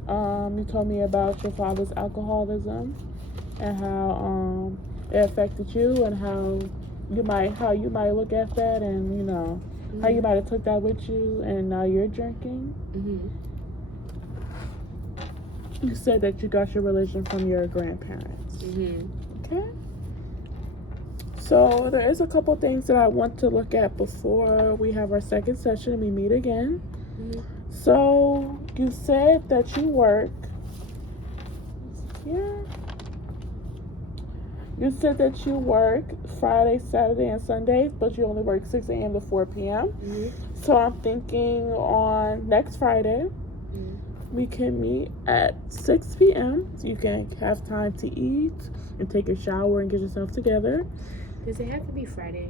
You told me about your father's alcoholism and how it affected you, and how you might look at that, and how you might have took that with you, and now you're drinking. You said that you got your religion from your grandparents. Okay. So there is a couple things that I want to look at before we have our second session and we meet again. So you said that you work here. You said that you work Friday, Saturday, and Sundays, but you only work 6 a.m. to 4 p.m. So I'm thinking on next Friday, we can meet at 6 p.m. so you can have time to eat and take a shower and get yourself together. Does it have to be Friday?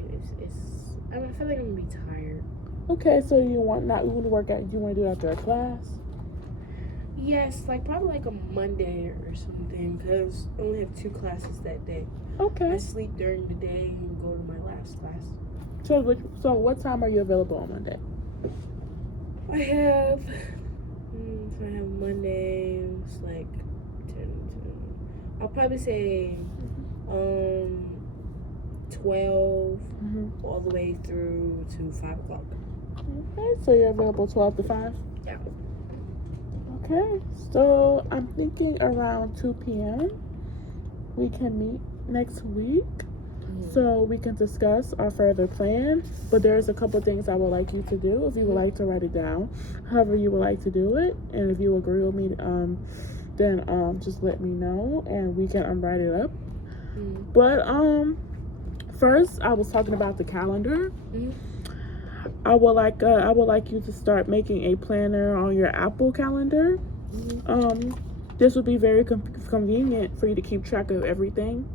I feel like I'm gonna be tired. Okay, so you want to do it after a class? Yes, probably like a Monday or something, because I only have 2 classes that day. Okay. I sleep during the day and go to my last class. So what time are you available on Monday? I have Monday, it's 10. I'll probably say 12 all the way through to 5 o'clock. Okay, so you're available 12 to 5? Yeah. Okay, so I'm thinking around 2 p.m. we can meet next week, so we can discuss our further plan. But there's a couple things I would like you to do, if you would like to write it down, however you would like to do it. And if you agree with me, then just let me know and we can write it up. But first, I was talking about the calendar. I would like you to start making a planner on your Apple Calendar. This would be very convenient for you to keep track of everything,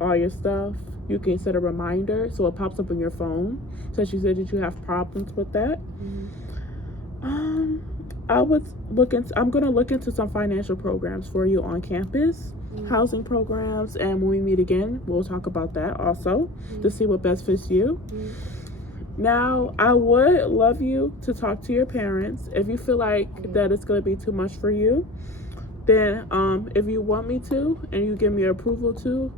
all your stuff. You can set a reminder so it pops up on your phone, since you said that you have problems with that. I'm gonna look into some financial programs for you on campus, housing programs, and when we meet again, we'll talk about that also to see what best fits you. Now, I would love you to talk to your parents. If you feel like that it's going to be too much for you, then if you want me to and you give me approval to,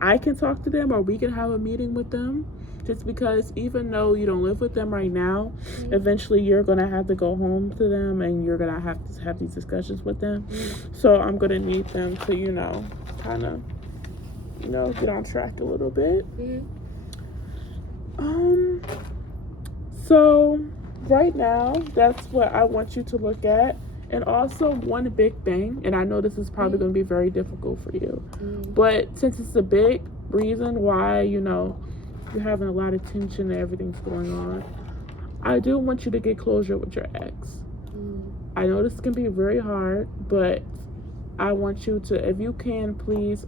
I can talk to them, or we can have a meeting with them. Just because even though you don't live with them right now, eventually you're going to have to go home to them and you're going to have these discussions with them. So I'm going to need them to, kind of, get on track a little bit. So right now, that's what I want you to look at. And also one big thing, and I know this is probably going to be very difficult for you, but since it's a big reason why, you're having a lot of tension and everything's going on, I do want you to get closure with your ex. I know this can be very hard, but I want you to, if you can, please,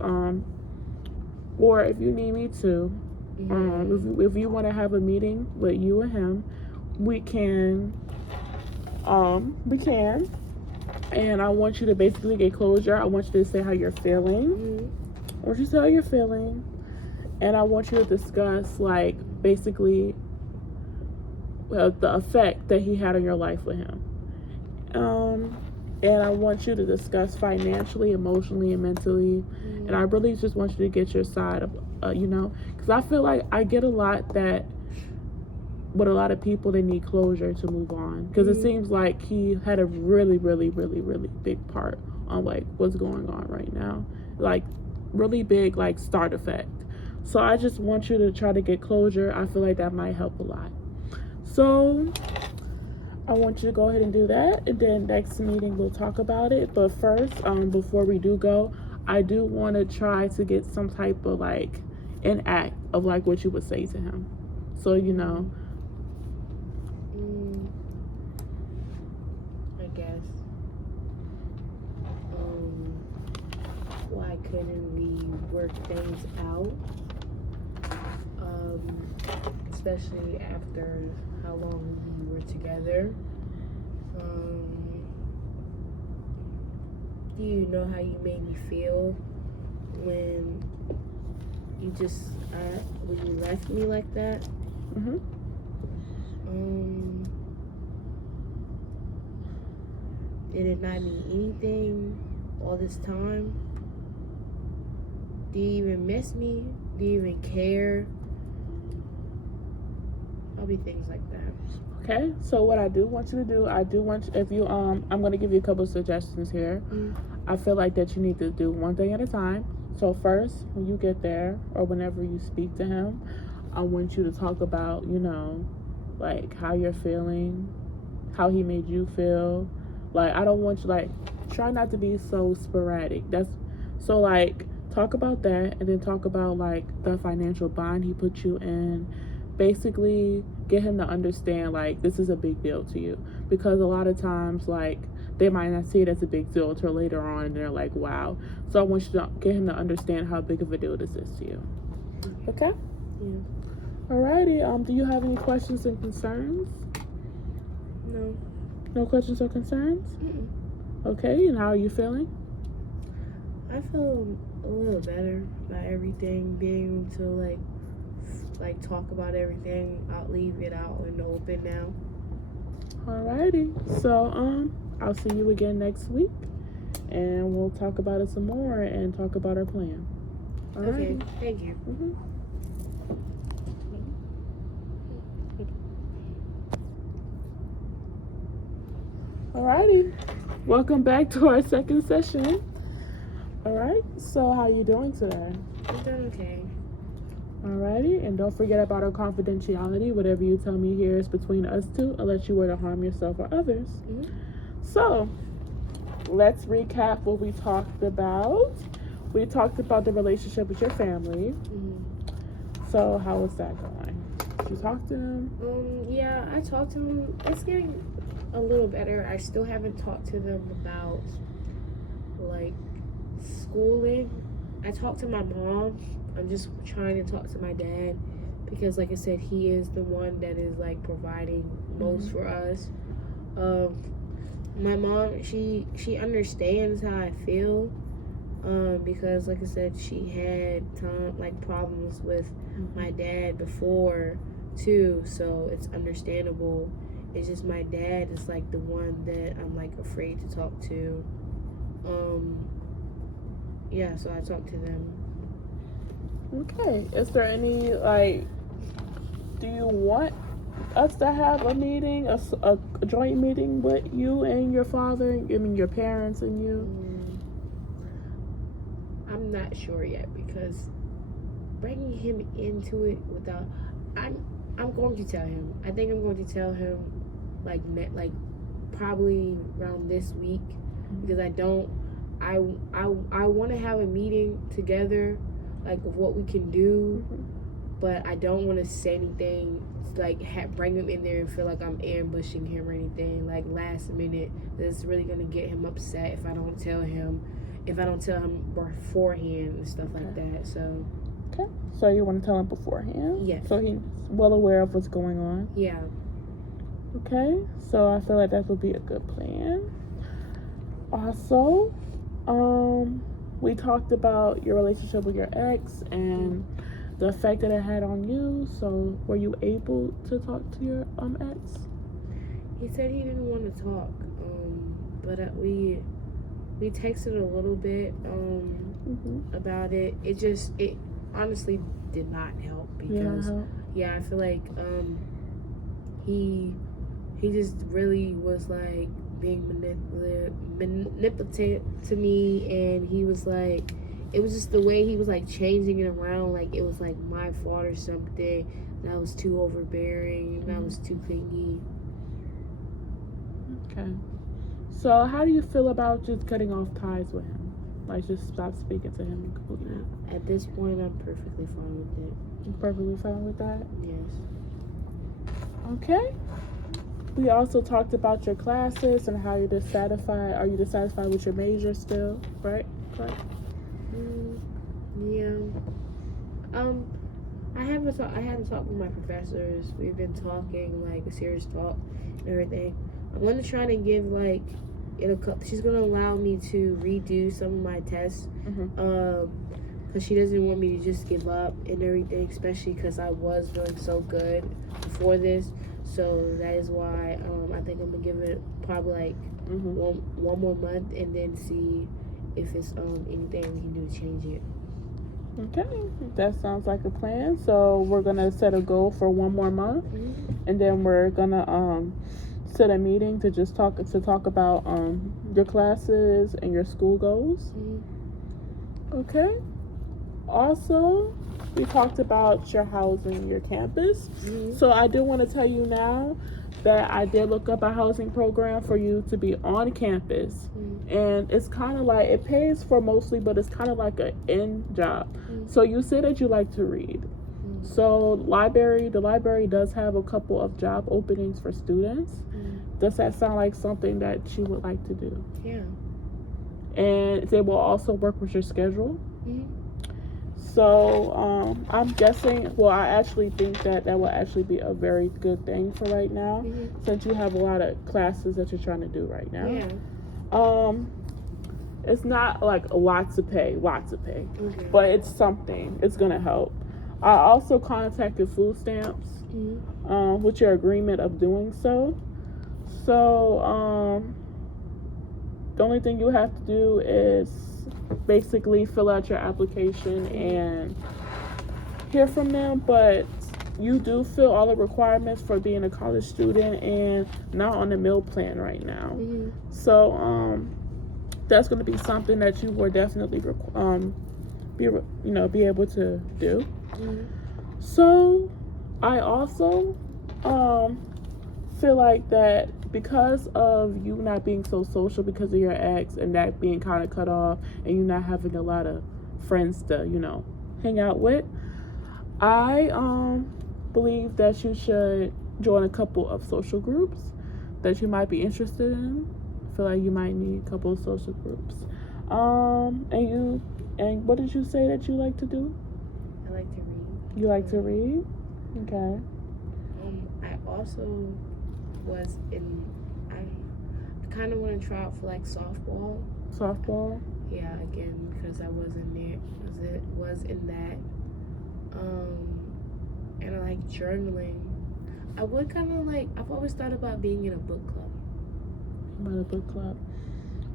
or if you need me to, if you want to have a meeting with you and him, we can. And I want you to basically get closure. I want you to say how you're feeling. I want you to say how you're feeling. And I want you to discuss, like, basically the effect that he had on your life with him. And I want you to discuss financially, emotionally, and mentally. And I really just want you to get your side of, because I feel like I get a lot that with a lot of people, they need closure to move on. Because it seems like he had a really, really, really, really big part on, like, what's going on right now. Like, really big, like, start effect. So I just want you to try to get closure. I feel like that might help a lot. So I want you to go ahead and do that. And then next meeting, we'll talk about it. But first, before we do go, I do want to try to get some type of, like, an act of, like, what you would say to him. So, I guess. Why couldn't we work things out? Especially after how long we were together. Do you know how you made me feel when you left me like that? Did it not mean anything all this time? Do you even miss me? Do you even care? Probably things like that. Okay, so what I do want you to do, if you, I'm going to give you a couple of suggestions here. I feel like that you need to do one thing at a time. So first, when you get there or whenever you speak to him, I want you to talk about, like, how you're feeling, how he made you feel. Like, I don't want you, like, try not to be so sporadic. So, like, talk about that, and then talk about, like, the financial bond he put you in. Basically, get him to understand, like, this is a big deal to you. Because a lot of times, like, they might not see it as a big deal until later on, and they're like, wow. So I want you to get him to understand how big of a deal this is to you. Okay? Yeah. Alrighty. Do you have any questions and concerns? No. No questions or concerns? Okay, and how are you feeling? I feel a little better about everything, being able to like talk about everything. I'll leave it out in the open now. Alrighty. So I'll see you again next week, and we'll talk about it some more and talk about our plan. Alrighty. Okay, thank you. Alrighty. Welcome back to our second session. Alright, so how you doing today? I'm doing okay. Alrighty, and don't forget about our confidentiality. Whatever you tell me here is between us two, unless you were to harm yourself or others. So, let's recap what we talked about. We talked about the relationship with your family. So, how was that going? Did you talk to him? Yeah, I talked to him. It's getting a little better. I still haven't talked to them about, like, schooling. I talked to my mom. I'm just trying to talk to my dad because, like I said, he is the one that is, like, providing most for us. My mom, she understands how I feel because, like I said, she had problems with my dad before too, so it's understandable. It's just my dad is, like, the one that I'm, like, afraid to talk to. Yeah, so I talked to them. Okay. Is there any, like, do you want us to have a meeting, a joint meeting with you and your father, your parents and you? I'm not sure yet because bringing him into it without, I'm going to tell him. I think I'm going to tell him like probably around this week because I want to have a meeting together, like, of what we can do, but I don't want to say anything, like, bring him in there and feel like I'm ambushing him or anything, like, last minute. That's really going to get him upset if I don't tell him. if I don't tell him beforehand and stuff like that. So Okay. So you want to tell him beforehand? Yes. So he's well aware of what's going on. yeah. Okay. So I feel like that would be a good plan. Also, we talked about your relationship with your ex and the effect that it had on you. So were you able to talk to your ex? He said he didn't want to talk, but we texted a little bit about it. It honestly did not help because I feel like he just really was like being manipulative to me, and he was like, it was just the way he was like changing it around, like it was like my fault or something, and I was too overbearing, and I was too clingy. Okay. So how do you feel about just cutting off ties with him? Like just stop speaking to him completely? At this point, I'm perfectly fine with it. You're perfectly fine with that? Yes. Okay. We also talked about your classes and how you're dissatisfied. Are you dissatisfied with your major still? Right? Correct. Yeah. I had a talk with my professors. We've been talking like a serious talk and everything. I'm gonna try to give like she's gonna allow me to redo some of my tests. Because she doesn't want me to just give up and everything, especially because I was doing so good before this. So that is why I think I'm gonna give it probably like one more month and then see if it's anything we can do to change it. Okay, that sounds like a plan. So we're gonna set a goal for 1 more month, and then we're gonna set a meeting to just talk about your classes and your school goals. Okay. Also, we talked about your housing, your campus. So I do want to tell you now that I did look up a housing program for you to be on campus. And it's kind of like, it pays for mostly, but it's kind of like an end job. So you said that you like to read. So the library does have a couple of job openings for students. Does that sound like something that you would like to do? Yeah. And they will also work with your schedule. So I'm guessing, well, I actually think that will actually be a very good thing for right now, since you have a lot of classes that you're trying to do right now. Yeah. It's not like lots of pay, but it's something. It's gonna help. I also contacted food stamps with your agreement of doing so. So the only thing you have to do is basically fill out your application and hear from them, but you do fill all the requirements for being a college student and not on the meal plan right now. So that's going to be something that you will definitely be able to do. So I also feel like that because of you not being so social because of your ex and that being kind of cut off and you not having a lot of friends to hang out with, I believe that you should join a couple of social groups that you might be interested in. I feel like you might need a couple of social groups. And what did you say that you like to do? I like to read. You like to read? Okay. I also I kind of want to try out for like softball. Softball? Yeah, again, because I was in that. And I like journaling. I've always thought about being in a book club. About a book club.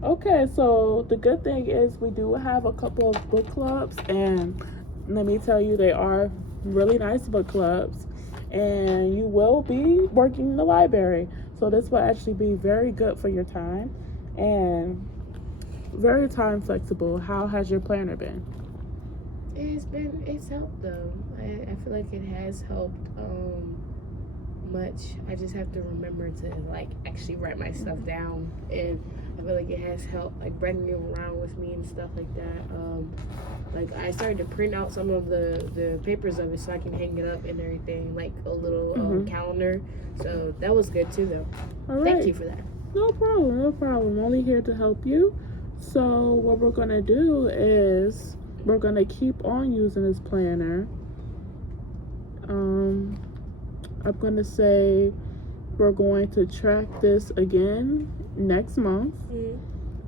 Okay, so the good thing is we do have a couple of book clubs, and let me tell you, they are really nice book clubs, and you will be working in the library. So this will actually be very good for your time and very time flexible. How has your planner been? It's helped though. I feel like it has helped much. I just have to remember to like actually write my stuff down, and I feel like it has helped like bringing it around with me and stuff like that. Like I started to print out some of the papers of it so I can hang it up and everything, like a little calendar. So that was good too though. All right. Thank you for that. No problem. I'm only here to help you. So what we're gonna do is we're gonna keep on using this planner. I'm gonna say we're going to track this again next month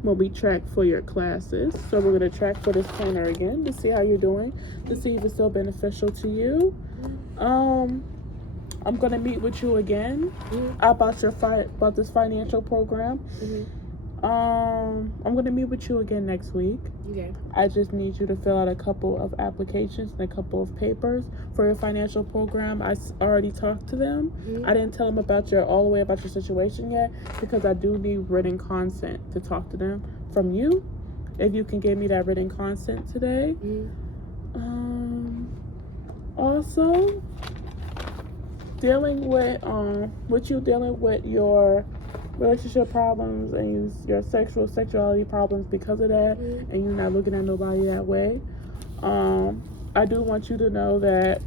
when we track for your classes. So we're gonna track for this planner again to see how you're doing, to see if it's still beneficial to you. I'm gonna meet with you again about about this financial program. I'm gonna meet with you again next week. Okay. I just need you to fill out a couple of applications and a couple of papers for your financial program. I already talked to them. I didn't tell them all the way about your situation yet, because I do need written consent to talk to them from you. If you can give me that written consent today. Also, dealing with your relationship problems and your sexuality problems because of that, and you're not looking at nobody that way. I do want you to know that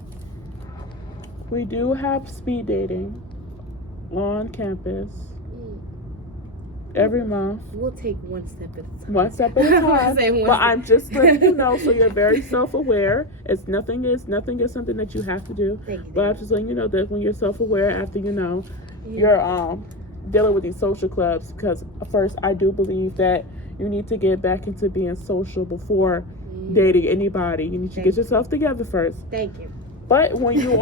we do have speed dating on campus every month. We'll take one step at a time. One step at a time. But I'm just letting you know, so you're very self-aware. It's nothing is something that you have to do. Thank you. But I'm just letting you know that when you're self-aware, after you're dealing with these social clubs, because first I do believe that you need to get back into being social before dating anybody. You need to get yourself together first. Thank you. But when you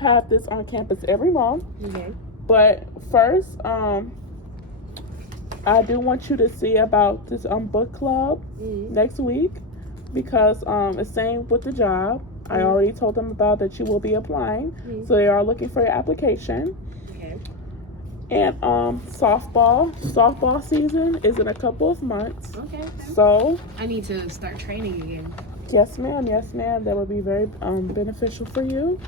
have this on campus every month. Okay. But first, I do want you to see about this book club next week, because it's same with the job. I already told them about that you will be applying, so they are looking for your application. Okay. And softball season is in a couple of months. Okay. So I need to start training again. yes, ma'am. That would be very beneficial for you.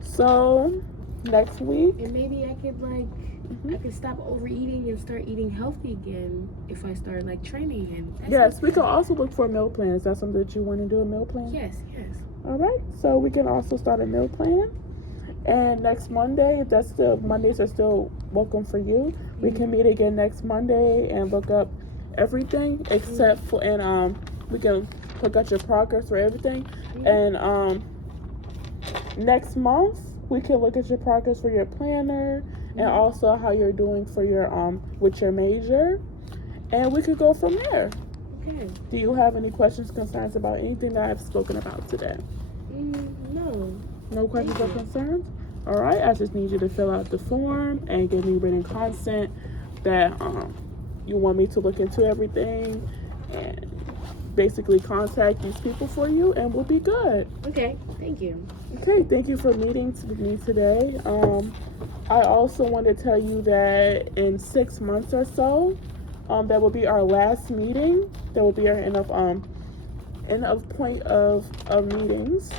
So next week. And maybe I could I could stop overeating and start eating healthy again if I start training again. Yes, we can also look for a meal plan. Is that something that you want to do, a meal plan? Yes. All right. So we can also start a meal plan. And next Monday, Mondays are still welcome for you. We can meet again next Monday and look up everything except for, and we can look at your progress for everything. And next month we can look at your progress for your planner and also how you're doing for your with your major, and we could go from there. Okay. Do you have any questions, concerns about anything that I've spoken about today? No. No questions or concerns? All right, I just need you to fill out the form and give me written consent that you want me to look into everything and basically contact these people for you, and we'll be good. Okay, thank you. Okay, thank you for meeting with me today. I also want to tell you that in 6 months or so, that will be our last meeting. That will be our end of point of meetings.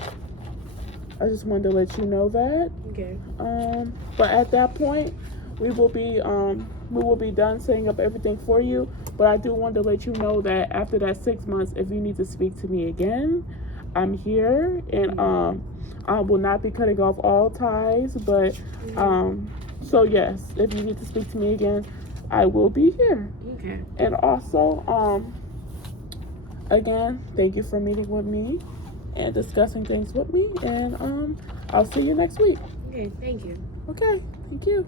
I just wanted to let you know that. Okay. But at that point, we will be done setting up everything for you. But I do want to let you know that after that 6 months, if you need to speak to me again, I'm here, and I will not be cutting off all ties. But so yes, if you need to speak to me again, I will be here. Okay. And also, again, thank you for meeting with me and discussing things with me, and I'll see you next week. Okay, thank you. Okay, thank you.